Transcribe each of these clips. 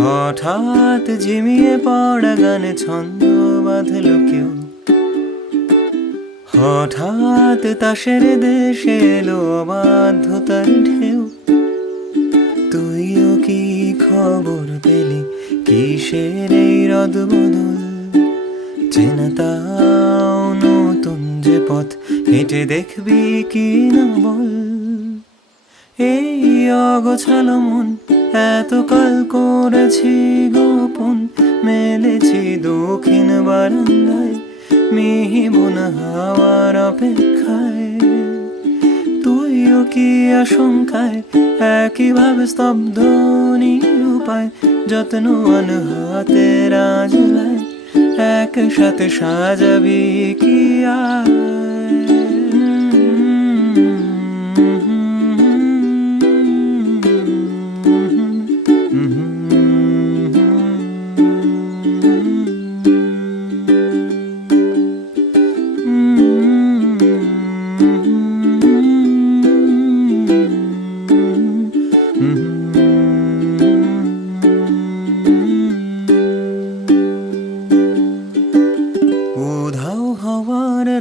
হঠাৎ ঝিমিয়ে পড়া গানে ছন্দ বাঁধল কেউ। হঠাৎ তাসের দেশে এলো অবাধ্যতার ঢেউ। তুইও কি খবর পেলি? কিসের এই রদ বদল চেনা তাও নতুন যে পথ, হেঁটে দেখবি কি না বল? এই অগোছালো মন এতকাল করেছি গোপন, মেলেছি দক্ষিণ বারান্দায় মিহিবন হাওয়ার অপেক্ষায়। তুইও কি আশঙ্কায়, একইভাবে স্তব্ধ নিরুপায়, যত্ন হাতে রাজলায় একসাথে সাজাবি কি উধাও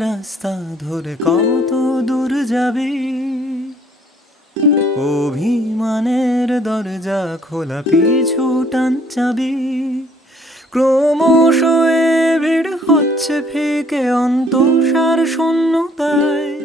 রাস্তা ধরে কত দূর যাবে? অভিমানের দরজা খোলা পিছু টান চাবি ক্রমশ ভিড় হচ্ছে ফিকে অন্তঃসার শূন্যতায়।